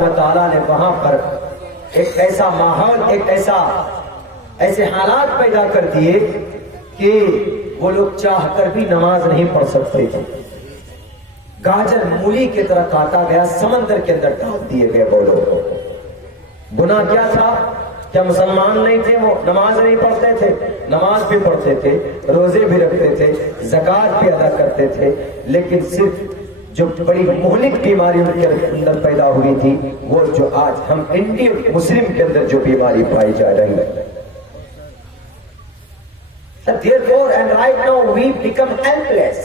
و تعالیٰ نے وہاں پر ایک ایسا ماحول، ایسے حالات پیدا کر دیے کہ وہ لوگ چاہ کر بھی نماز نہیں پڑھ سکتے تھے. گاجر مولی کی طرح کاٹا گیا، سمندر کے اندر ڈال دیے گئے وہ لوگ. گناہ کیا تھا؟ کیا مسلمان نہیں تھے؟ وہ نماز نہیں پڑھتے تھے؟ نماز بھی پڑھتے تھے، روزے بھی رکھتے تھے، زکوٰۃ بھی ادا کرتے تھے، لیکن صرف جو بڑی مہلک بیماری ان کے اندر پیدا ہوئی تھی، وہ جو آج ہم انڈین مسلم کے اندر جو بیماری پائی جا رہی ہے. Therefore, and right now we become helpless.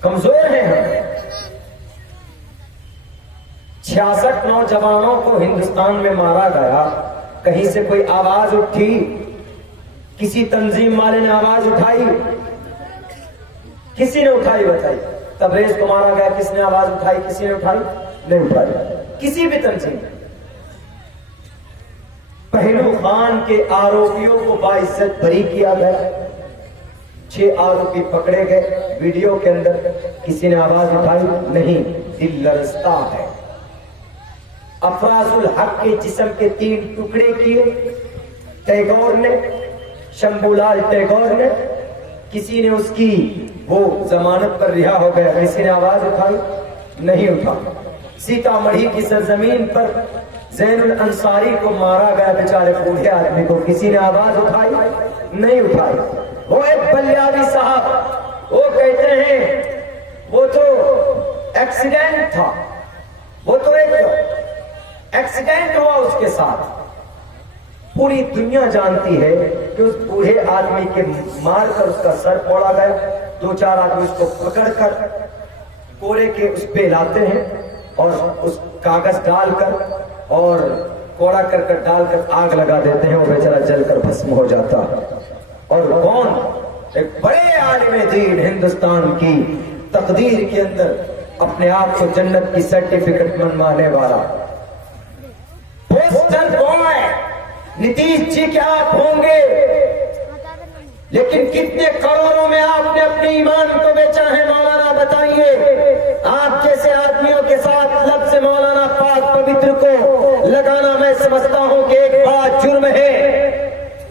کمزور ہیں ہم. 66 نوجوانوں کو ہندوستان میں مارا گیا. کہیں سے کوئی آواز اٹھی؟ کسی تنظیم والے نے آواز اٹھائی؟ کسی نے اٹھائی؟ بتائی. تبریز کو مارا گیا، کس نے آواز اٹھائی؟ کسی نے اٹھائی؟ نہیں اٹھائی. کسی بھی تنظیم. پہلو خان کے آروپیوں کو باعزت بری کیا گیا. 6 آروپی پکڑے گئے. ویڈیو کے اندر کسی نے آواز اٹھائی؟ نہیں. دل لرزتا ہے. افراز الحق کے جسم کے 3 ٹکڑے کیے ٹیگور نے، شمبھو لال ٹیگور نے. کسی نے اس کی وہ ضمانت پر رہا ہو گیا، کسی نے آواز اٹھائی؟ نہیں اٹھا. سیتا مڑھی کی سرزمین پر زین الانصاری کو مارا گیا، بیچارے بوڑھے آدمی کو. کسی نے آواز اٹھائی؟ نہیں اٹھائی. وہ ایک بلیاوی صاحب، وہ کہتے ہیں وہ تو ایکسیڈنٹ تھا، وہ تو ایک ایکسیڈنٹ ہوا اس کے ساتھ. پوری دنیا جانتی ہے کہ اس بوڑھے آدمی کے مار کر اس کا سر پھوڑا گیا. 2-4 آدمی اس کو پکڑ کر کوڑے کے اس پہ لاتے ہیں اور اس کاغذ ڈال کر اور کوڑا کر ڈال کر آگ لگا دیتے ہیں. وہ بیچارہ جل کر بھسم ہو جاتا. اور کون؟ ایک بڑے عالم دین ہندوستان کی تقدیر کے اندر اپنے آپ کو جنت کی سرٹیفکیٹ منوانے والا پوسٹر بوائے نتیش جی کیا آپ ہوں گے، لیکن کتنے کروڑوں میں آپ نے اپنے ایمان کو بیچا ہے مولانا؟ بتائیے. آپ جیسے آدمیوں کے ساتھ لفظ مولانا پاک پوتر کو لگانا میں سمجھتا ہوں کہ ایک بڑا جرم ہے.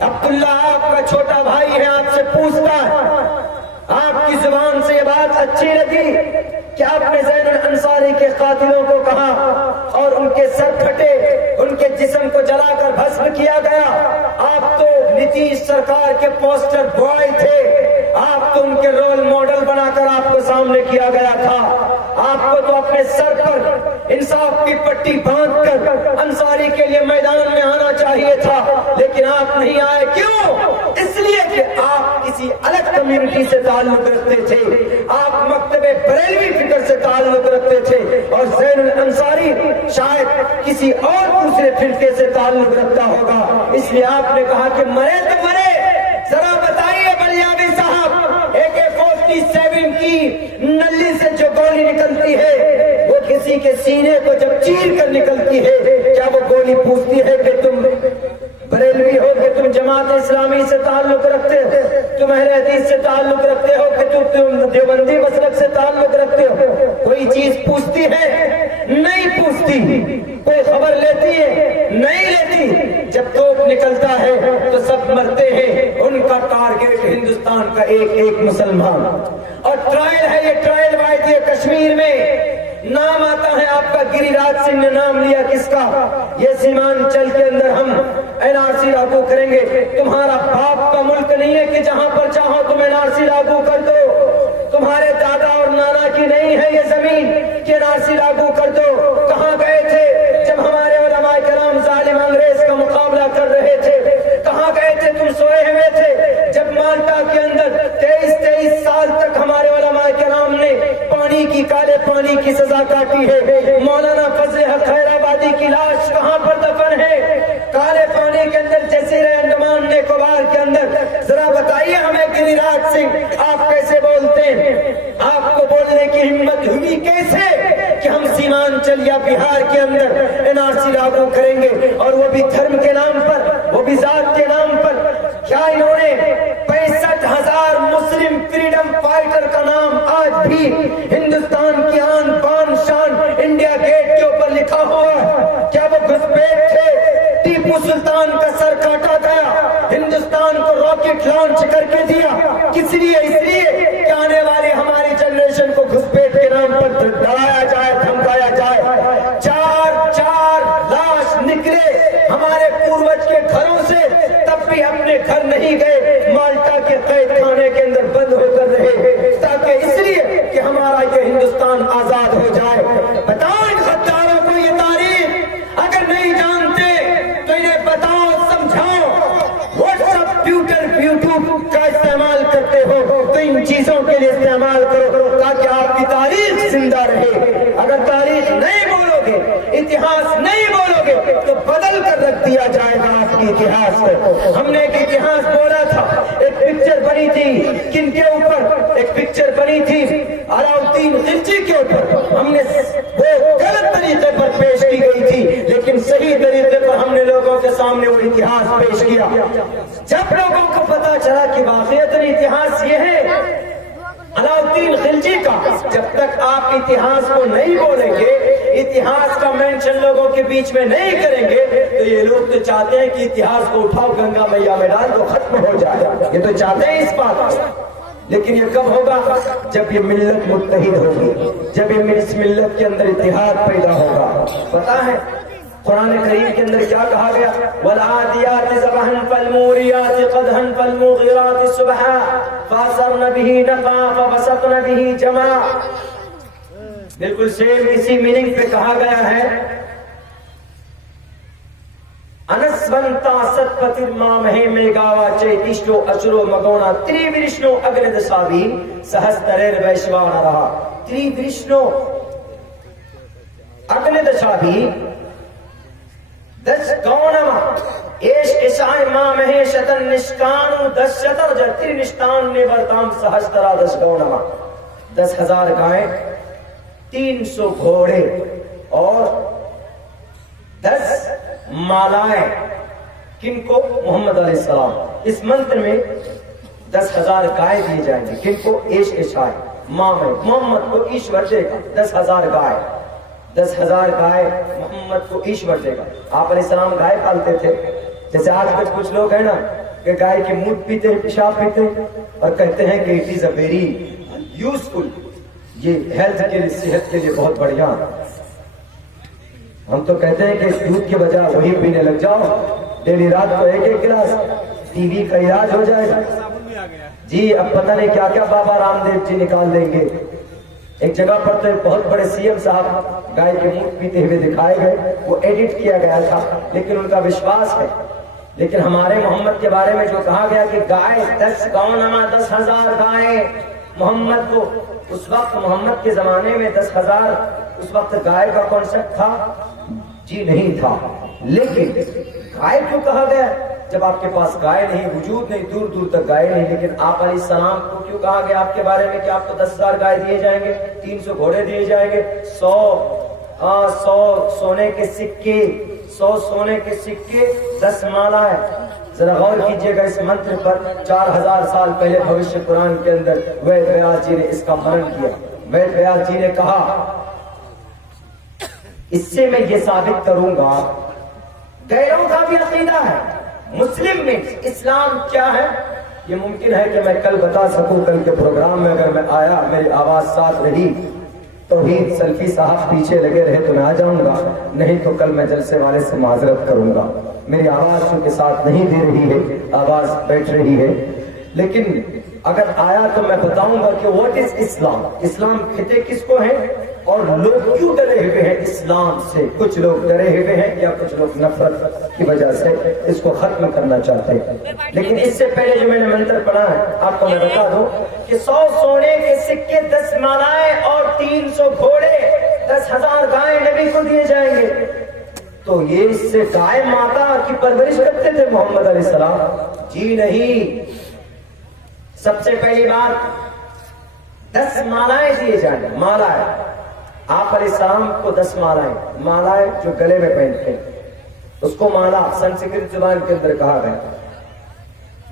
عبداللہ آپ کا چھوٹا بھائی ہے، آپ سے پوچھتا ہے، آپ کی زبان سے یہ بات اچھی لگی کہ آپ نے زین الانصاری کے قاتلوں کو کہا اور ان کے سر پھٹے، ان کے جسم کو جلا کر بھسم کیا گیا. آپ تو نتیش سرکار کے پوسٹر بوائے تھے، آپ تو ان کے رول ماڈل بنا کر آپ کو سامنے کیا گیا تھا. آپ کو تو اپنے سر پر انصاف کی پٹی باندھ کر انصاری کے لیے میدان میں آنا چاہیے تھا، لیکن آپ نہیں آئے. کیوں؟ اس لیے کہ آپ کسی الگ کمیونٹی سے تعلق رکھتے تھے، آپ مکتب بریلوی فکر سے تعلق رکھتے تھے، اور زین الانصاری شاید کسی اور دوسرے فرقے سے تعلق رکھتا ہوگا. اس لیے آپ نے کہا کہ مرے تو مرے. ذرا بتائیے بلیاوی صاحب، AK-47 کی نلی سے جو گولی نکلتی ہے وہ کسی کے سینے کو جب چیر کر نکلتی ہے، کیا وہ گولی پوچھتی ہے کہ تم بریلوی ہو، کہ تم جماعت اسلامی سے تعلق رکھتے ہو، تم اہل حدیث سے تعلق رکھتے ہو، کہ تم دیوبندی مسلک سے تعلق رکھتے ہو؟ کوئی چیز پوچھتی ہے؟ نہیں پوچھتی. کوئی خبر لیتی ہے؟ نہیں لیتی. جب توپ نکلتا ہے تو سب مرتے ہیں. ان کا ٹارگیٹ ہندوستان کا ایک مسلمان. اور ٹرائل ہے یہ، ٹرائل وادی کشمیر میں نام آتا ہے آپ کا. گری راج سنگھ نے نام لیا کس کا؟ یہ سیمانچل کے اندر ہم NRC لاگو کریں گے. تمہارا باپ کا ملک نہیں ہے کہ جہاں پر چاہو تم NRC لاگو کر دو. تمہارے دادا اور نانا کی نہیں ہے یہ زمین کہ NRC لاگو کر دو. کہاں گئے تھے جب ہمارے علماء کرام ظالم انگریز کا مقابلہ کر رہے تھے؟ کہاں گئے تھے؟ تم سوئے ہوئے تھے جب مالٹا کے اندر 23 سال تک ہمارے علماء کرام نے پانی کی، کالے پانی کی سزا کاٹی ہے. مولانا فضل حق خیرآبادی کی لاش کہاں پر دفن ہے؟ کالے پانی کے اندر، جزیرہ انڈمان نکوبار کے اندر. ذرا بتائیے ہمیں گری راج سنگھ آپ کیسے بولتے ہیں؟ آپ کو بولنے کی ہمت ہوئی کیسے کہ ہم سیمانچل یا بہار کے اندر NRC لاگو کریں گے، اور وہ بھی دھرم کے نام پر، وہ بھی ذات کے نام پر؟ کیا انہوں نے 65,000 مسلم فریڈم فائٹر کا نام آج بھی ہندوستان کی لانچ کر کے دیا. کس لیے؟ اس لیے کہ آنے والی ہماری جنریشن کو گھسپیٹ کے نام پر ڈرایا جائے, دھمکایا جائے. چار لاش نکلے ہمارے پوروج کے گھروں سے, تب بھی اپنے گھر نہیں گئے, مالٹا کے قید خانے کے اندر بند ہو کر رہے, تاکہ اس لیے کہ ہمارا یہ ہندوستان آزاد ہو جائے. بتاؤ ان غداروں کو یہ تاریخ, اگر نہیں جانتے تو انہیں بتاؤ, سمجھاؤ. واٹس ایپ, ٹویٹر, یوٹیوب کا استعمال کرتے ہو تو ان چیزوں کے لیے استعمال کرو تاکہ آپ کی تاریخ زندہ رہے. اگر تاریخ نہیں بولو گے, اتہاس نہیں بولو گے, تو بدل کر رکھ دیا جائے گا آپ کی اتہاس. ہم نے ایک اتہاس بولا تھا, ایک پکچر بنی تھی کن کے اوپر؟ ایک پکچر بنی تھی علاؤدین خلجی کے اوپر. ہم نے وہ غلط طریقے پر پیش کی گئی تھی, لیکن صحیح طریقے پر ہم نے لوگوں کے سامنے وہ اتہاس پیش کیا. جب لوگوں کو پتا چلا کہ واقعیت اتہاس یہ ہے علاؤدین خلجی کا, جب تک آپ اتہاس کو نہیں بولیں گے, اتہاس کا مینشن لوگوں کے بیچ میں نہیں کریں گے, تو یہ لوگ تو چاہتے ہیں کہ اتہاس کو اٹھاؤ گنگا میاں میں ڈال دو, ختم ہو جائے. یہ تو چاہتے ہیں اس بات کو, لیکن یہ کب ہوگا؟ جب یہ ملت متحد ہوگی, جب اس ملت کے اندر اتحاد پیدا ہوگا. پتا ہے قرآن کریم کے اندر کیا کہا گیا؟ وَالْعَادِيَاتِ ضَبْحًا فَالْمُورِيَاتِ قَدْحًا فَالْمُغِيرَاتِ صُبْحًا فَأَثَرْنَ بِهِ نَقْعًا فَوَسَطْنَ بِهِ جَمْعًا. بالکل سیم اسی میننگ پہ کہا گیا ہے انسونتا ستپتر مامہے میگاوا چیتیشٹو اچرو مگونا تری ورشنو اگرد سابی سہستریر ویشوانا رہا. تری ورشنو اگرد سابی دس گونما ایش اشائی مامہے شتن نشکانو دس شتر جر تری نشتان نے برتام سہسترا دس گونما, 10,000 گائیں, 300 گھوڑے اور 10 مالائیں. کن کو؟ محمد علیہ السلام. اس منتر میں 10,000 گائے دیے جائیں گے. کن کو؟ ایش اشائی ماں میں محمد کو ایشور دے گا. 10,000 گائے, 10,000 گائے محمد کو ایشور دے گا. آپ علیہ السلام گائے پالتے تھے. جیسے آج کل کچھ لوگ ہیں نا کہ گائے کی مونت پیتے ہیں, پیشاب پیتے ہیں, اور کہتے ہیں کہ it is a very useful, یہ ہیلتھ کے لیے, صحت کے لیے بہت بڑھیا. ہم تو کہتے ہیں کہ دودھ کے بجائے وہی پینے لگ جاؤ, ڈیلی رات کو 1-1 گلاس, ٹی وی کا علاج ہو جائے گا. جی اب پتہ نہیں کیا کیا بابا رام دیو جی نکال دیں گے. ایک جگہ پر تو ایک بہت بڑے سی ایم صاحب گائے کے منہ پیتے ہوئے دکھائے گئے, وہ ایڈٹ کیا گیا تھا, لیکن ان کا وشواس ہے. لیکن ہمارے محمد کے بارے میں جو کہا گیا کہ گائے 10 گونما 10,000 گائیں محمد کو, اس وقت محمد کے زمانے میں 10,000 اس وقت گائے کا کانسیپٹ تھا؟ جی نہیں تھا. لیکن گائے کیوں کہا گیا؟ جب آپ کے پاس گائے نہیں, وجود نہیں, دور دور تک گائے نہیں. لیکن آپ علیہ السلام کو کیوں کہا گیا آپ کے بارے میں کہ آپ کو 10,000 گائے دیے جائیں گے, 300 گھوڑے دیے جائیں گے, 100 سونے کے سکے, 100 سونے کے سکے, 10 مالا ہے. ذرا غور کیجئے گا اس منتر پر. 4,000 سال پہلے بھوشیہ قرآن کے اندر وید ویاس جی نے اس کا منن کیا. وید ویاس جی نے کہا اس سے میں یہ ثابت کروں گا, غیروں کا بھی عقیدہ ہے, مسلم میں اسلام کیا ہے. یہ ممکن ہے کہ میں کل بتا سکوں, کل کے پروگرام میں اگر میں آیا, میری آواز ساتھ رہی, توحید سلفی صاحب پیچھے لگے رہے تو میں آ جاؤں گا, نہیں تو کل میں جلسے والے سے معذرت کروں گا. میری آواز چونکہ ساتھ نہیں دے رہی ہے, آواز بیٹھ رہی ہے, لیکن اگر آیا تو میں بتاؤں گا کہ واٹ از اسلام. اسلام کہتے کس کو ہیں اور لوگ کیوں ڈرے ہوئے ہیں اسلام سے. کچھ لوگ ڈرے ہوئے ہیں یا کچھ لوگ نفرت کی وجہ سے اس کو ختم کرنا چاہتے ہیں. لیکن اس سے پہلے جو میں نے منتر پڑھا ہے آپ کو میں بتا دوں کہ 100 سونے کے سکے, 10 مالائیں اور 300 گھوڑے, 10,000 گائے نبی کو دیے جائیں گے. تو یہ اس سے گائے ماتا کی پرورش کرتے تھے محمد علیہ السلام؟ جی نہیں. سب سے پہلی بات 10 مالائیں دیے جائیں گے. مالائیں آپ علیہ السلام کو 10 مالائیں, مالائیں جو گلے میں پہنتے ہیں اس کو مالا سنسکرت زبان کے اندر کہا گیا,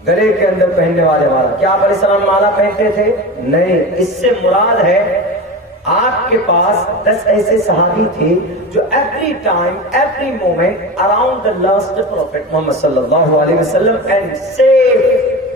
گلے کے اندر پہننے والے مالا. کیا آپ علیہ السلام مالا پہنتے تھے؟ نہیں. اس سے مراد ہے آپ کے پاس 10 ایسے صحابی تھے جو every time every moment around the last prophet Muhammad صلی اللہ علیہ وسلم اینڈ سیو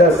10,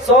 100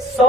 100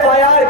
FIR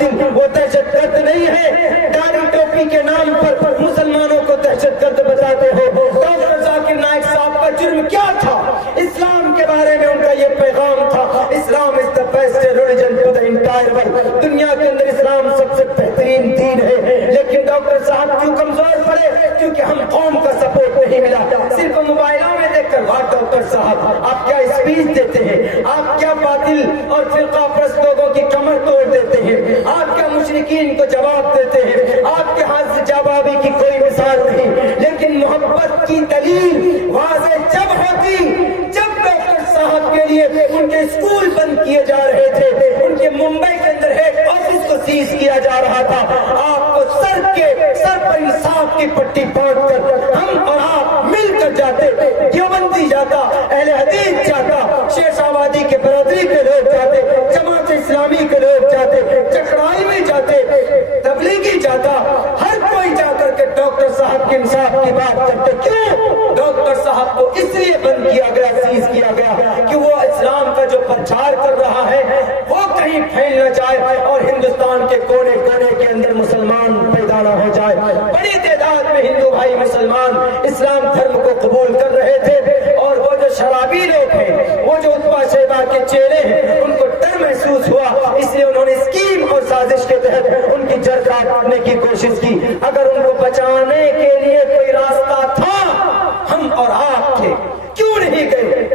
باطل وہ دہشت گرد نہیں ہے. داڑھی ٹوپی کے نام پر مسلمانوں کو دہشت گرد بتاتے ہو. ڈاکٹر ذاکر نائک صاحب کا جرم کیا تھا؟ اسلام کے بارے میں ان کا یہ پیغام تھا, Islam is the best religion to the entire world. دنیا کے اندر اسلام سب سے بہترین دین ہے. لیکن ڈاکٹر صاحب کیوں کمزور پڑے؟ کیونکہ ہم قوم کا سپورٹ نہیں ملا. صرف موبائلوں میں دیکھ کر بات ڈاکٹر صاحب آپ کیا اسپیچ دیتے ہیں, آپ کیا باطل اور فرقہ پرست لوگوں کی کمر توڑ دیتے ہیں, آپ کیا مشرکین کو جواب دیتے ہیں. آپ کے ہاتھ سے جوابی کی کوئی مثال نہیں, لیکن محبت کی دلیل واضح جب ہوتی جب ڈاکٹر صاحب کے لیے ان کے اسکول بند کیے جا رہے تھے, ان کے ممبئی کے اندر ہیڈ آفس کو سیز کیا جا رہا تھا. آپ کو سر پر انصاف کی پٹی باندھ کر ہم اور آپ مل کر جاتے, دیوبندی جاتا, اہل حدیث جاتا, شیخ آبادی کے برادری کے لوگ جاتے, جماعت اسلامی کے لوگ جاتے, چکرائی میں جاتے, تبلیغی جاتا, ہر کوئی جا کر کے ڈاکٹر صاحب کے انصاف کی بات کرتے. کیوں؟ ڈاکٹر صاحب کو اس لیے بند کیا گیا, سیز کیا گیا کہ وہ اسلام کا جو پرچار کر رہا ہے وہ کہیں پھیل نہ جائے اور ہندوستان کے کونے کونے کے اندر مسلمان پیدا نہ ہو جائے. بڑی تعداد میں ہندو بھائی مسلمان اسلام دھرم کو قبول کر رہے تھے, اور وہ جو شرابی لوگ ہیں, وہ جو اتبا شیبہ کے چیلے ہیں, ان کو ڈر محسوس ہوا, اس لیے انہوں نے اسکیم اور سازش کے تحت ان کی جڑ کاٹنے کی کوشش کی. اگر ان کو بچانے کے لیے کوئی راستہ تھا, ہم اور آپ تھے, کیوں نہیں گئے؟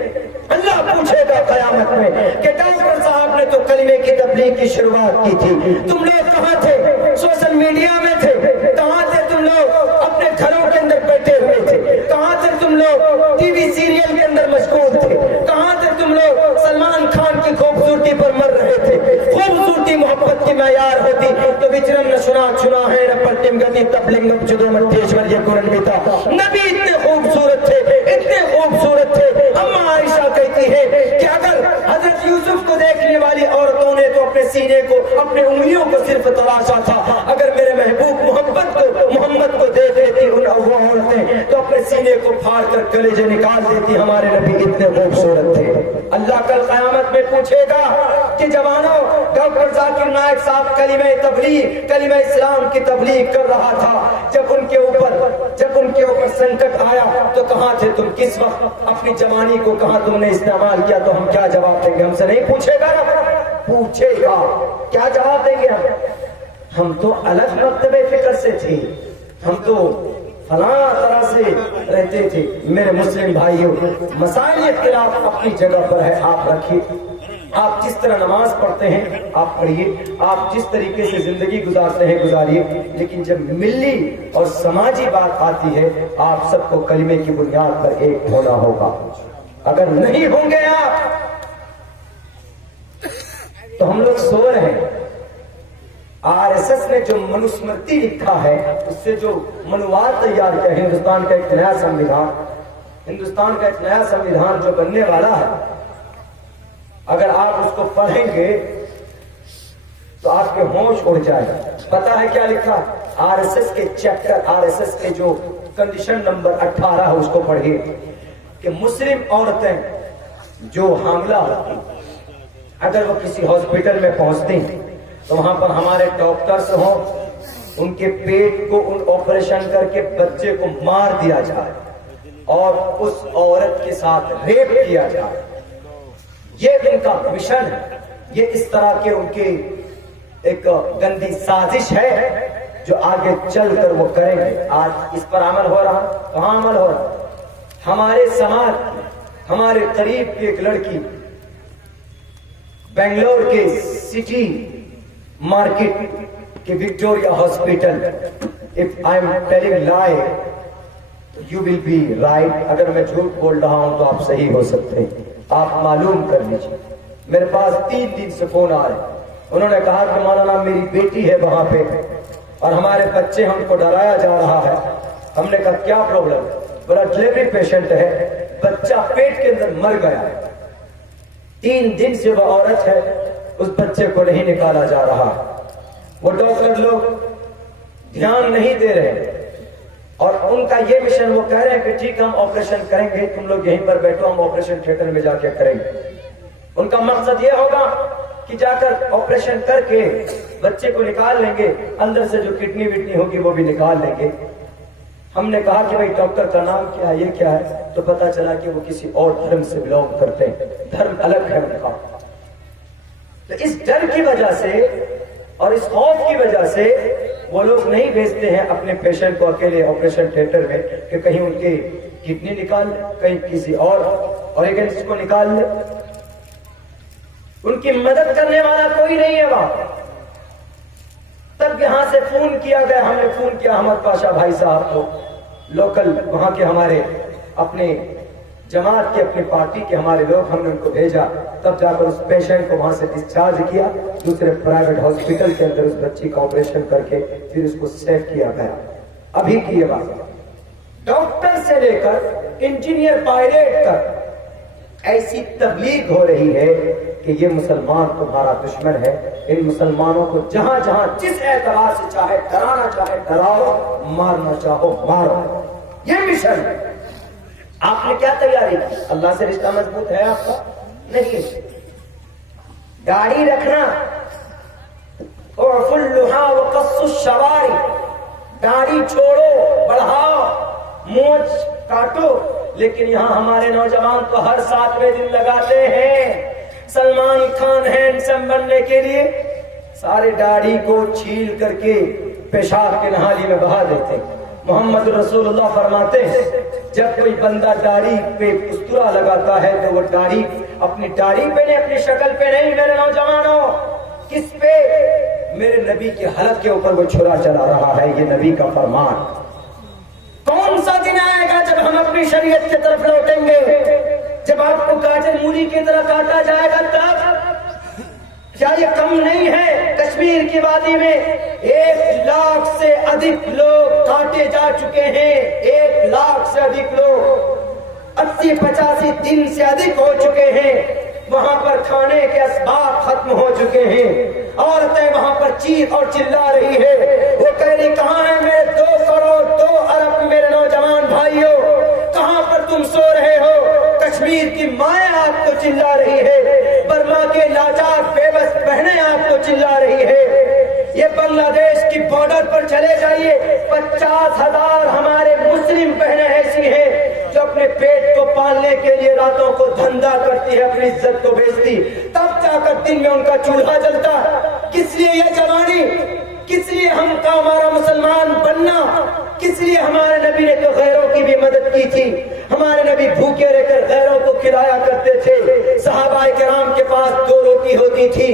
اللہ پوچھے گا قیامت میں کہ ڈاکٹر صاحب نے تو کلمے کی تبلیغ کی شروعات کی تھی, تم لوگ کہاں تھے؟ سوشل میڈیا میں تھے. کہاں تھے تم لوگ؟ اپنے گھروں کے اندر بیٹھے ہوئے تھے. کہاں تھے تم لوگ؟ ٹی وی سیریل کے اندر مشغول تھے. کہاں تھے تم لوگ؟ سلمان خان کی خوبصورتی پر مر رہے تھے. خوبصورتی محبت کی معیار ہوتی تو وچرم نہ سنا ہے نہ پٹم گتی تبلنگم جدو مٹیشور یہ قرنیتا. نبی اتنے خوبصورت تھے, اتنے خوبصورت تھے. اما عائشہ کہتی ہے کہ اگر حضرت یوسف کو دیکھنے والی عورتوں نے تو اپنے سینے کو, اپنے انگلیوں کو صرف تراشا تھا, اگر میرے محبوب محمد کو دیکھ لیتی وہ عورتیں تو اپنے سینے کو پھاڑ کر کلیجے نکال دیتی. ہمارے نبی اتنے خوبصورت تھے. اللہ کل قیامت میں پوچھے گا کہ جوانوں, ڈاکٹر ذاکر نائک صاحب کلمہ اسلام کی تبلیغ کر رہا تھا, جب ان کے اوپر سنکٹ آیا تو کہاں تھے تم؟ کس وقت اپنی جوانی کو کہاں تم نے استعمال کیا؟ تو ہم کیا جواب دیں گے؟ ہم سے نہیں پوچھے گا نا, پوچھے گا. کیا جواب دیں گے ہم تو الگ مرتبے فکر سے تھے, ہم تو فلاں طرح سے رہتے تھے. میرے مسلم بھائیوں, مسائل اختلاف اپنی جگہ پر ہے, آپ رکھیے. آپ جس طرح نماز پڑھتے ہیں آپ پڑھیے, آپ جس طریقے سے زندگی گزارتے ہیں گزاریے, لیکن جب ملی اور سماجی بات آتی ہے آپ سب کو کلمے کی بنیاد پر ایک ہونا ہوگا. اگر نہیں ہوں گے آپ تو ہم لوگ سو رہے ہیں. آر ایس ایس نے جو منوسمرتی لکھا ہے, اس سے جو منوال تیار کیا ہے, ہندوستان کا ایک نیا سمویدھان جو بننے والا ہے, اگر آپ اس کو پڑھیں گے تو آپ کے ہوش اڑ جائے. پتا ہے کیا لکھا؟ آر ایس ایس کے چیپٹر, آر ایس ایس کے جو کنڈیشن نمبر 18 ہے اس کو پڑھیے کہ مسلم عورتیں جو حاملہ ہوتی, اگر وہ کسی ہاسپٹل میں پہنچتی تو وہاں پر ہمارے ڈاکٹرز ہوں, ان کے پیٹ کو آپریشن کر کے بچے کو مار دیا جائے اور اس عورت کے ساتھ ریپ کیا جائے. یہ ان کا مشن ہے. یہ اس طرح کے ان کی ایک گندی سازش ہے جو آگے چل کر وہ کریں گے. آج اس پر عمل ہو رہا, کہاں عمل ہو رہا؟ ہمارے سماج, ہمارے قریب کی ایک لڑکی بنگلور کے سٹی مارکیٹ کے Victoria hospital, if I am telling lie you will be right, اگر میں جھوٹ بول رہا ہوں تو آپ صحیح ہو سکتے ہیں, آپ معلوم کر لیجیے. میرے پاس 3 دن سے فون آ رہے, انہوں نے کہا کہ مولانا میری بیٹی ہے وہاں پہ اور ہمارے بچے ہم کو ڈرایا جا رہا ہے. ہم نے کہا کیا پرابلم؟ بڑا ڈلیوری پیشنٹ ہے, بچہ پیٹ کے اندر مر گیا ہے, 3 دن سے وہ عورت ہے, اس بچے کو نہیں نکالا جا رہا. وہ ڈاکٹر لوگ دھیان نہیں دے رہے اور ان کا یہ مشن, وہ کہہ رہے ہیں کہ ٹھیک ہم آپریشن کریں گے, تم لوگ یہیں پر بیٹھو, ہم آپریشن تھیٹر میں جا کے کریں گے. ان کا مقصد یہ ہوگا کہ جا کر آپریشن کر کے بچے کو نکال لیں گے, اندر سے جو کڈنی وڈنی ہوگی وہ بھی نکال لیں گے. ہم نے کہا کہ بھائی ڈاکٹر کا نام کیا ہے, یہ کیا ہے؟ تو پتا چلا کہ وہ کسی اور دھرم سے بلونگ کرتے ہیں, دھرم الگ ہے ان کا. تو اس ڈر کی وجہ سے اور اس خوف کی وجہ سے وہ لوگ نہیں بھیجتے ہیں اپنے پیشنٹ کو اکیلے آپریشن تھیٹر میں کہ کہیں ان کی کڈنی نکال لے, کہیں کسی اور آرگنز کو نکال لے. ان کی مدد کرنے والا کوئی نہیں ہے وہاں. تب یہاں سے فون کیا گیا, ہم نے فون کیا احمد پاشا بھائی صاحب کو, لوکل وہاں کے ہمارے اپنے جماعت کے اپنی پارٹی کے ہمارے لوگ, ہم نے ان کو بھیجا. تب جا کر اس پیشنٹ کو وہاں سے ڈسچارج کیا, دوسرے پرائیویٹ ہاسپٹل کے اندر اس بچی کا آپریشن کر کے پھر اس کو سیو کیا گیا. ابھی کی یہ بات, ڈاکٹر سے لے کر انجینئر پائلٹ تک ایسی تبلیغ ہو رہی ہے کہ یہ مسلمان تمہارا دشمن ہے. ان مسلمانوں کو جہاں جہاں جس اعتبار سے چاہے ڈرانا چاہے ڈراؤ, مارنا چاہو مارو. یہ مشن ہے. آپ نے کیا تیاری کی؟ اللہ سے رشتہ مضبوط ہے آپ کا؟ نہیں. داڑھی رکھنا, اعفوا اللحى وقصوا الشوارب, داڑھی چھوڑو بڑھاؤ, مونچھ کاٹو. لیکن یہاں ہمارے نوجوان تو ہر 7ویں دن لگاتے ہیں سلمان خان ہینڈسم بننے کے لیے, سارے داڑھی کو چھیل کر کے پیشاب کے نہالی میں بہا دیتے. محمد رسول اللہ فرماتے ہیں جب کوئی بندہ داڑھی پہ پستورا لگاتا ہے تو وہ داڑھی اپنی داڑھی پہ نہیں, اپنی شکل پہ نہیں. میرے نوجوانوں, کس پہ؟ میرے نبی کے حلق کے اوپر وہ چھرا چلا رہا ہے. یہ نبی کا فرمان. کون سا دن آئے گا جب ہم اپنی شریعت کی طرف لوٹیں گے؟ جب آپ کو گاجر مولی کی طرح کاٹا جائے گا تب. کیا یہ کم نہیں ہے؟ کشمیر کی وادی میں 1 لاکھ سے ادھک لوگ کاٹے جا چکے ہیں. 1 لاکھ سے ادھک لوگ 80-85 دن سے ادھک ہو چکے ہیں. وہاں پر کھانے کے اسباب ختم ہو چکے ہیں. عورتیں وہاں پر چیخ اور چلا رہی ہے. وہ کہہ رہی کہاں ہے میرے 2 کروڑ 2 ارب میرے نوجوان بھائیوں, کہاں پر تم سو رہے ہو؟ کشمیر کی مائیں آپ کو چلا رہی ہے, برما کے لاچار بے بس بہنیں آپ کو چلا رہی ہے. یہ بنگلہ دیش کی بارڈر پر چلے جائیے, 50,000 ہمارے مسلم بہنیں ایسی ہیں جو اپنے پیٹ کو پالنے کے لیے راتوں کو دھندا کرتی ہے, اپنی عزت کو بیچتی, تب جا کر دن میں ان کا چولہا جلتا. کس لیے یہ جوانی؟ کس لیے ہم کا ہمارا مسلمان بننا؟ کس لیے؟ ہمارے نبی نے تو غیروں کی بھی مدد کی تھی. ہمارے نبی بھوکے رہ کر غیروں کو کھلایا کرتے تھے. صحابہ کرام کے پاس 2 روٹی ہوتی تھی.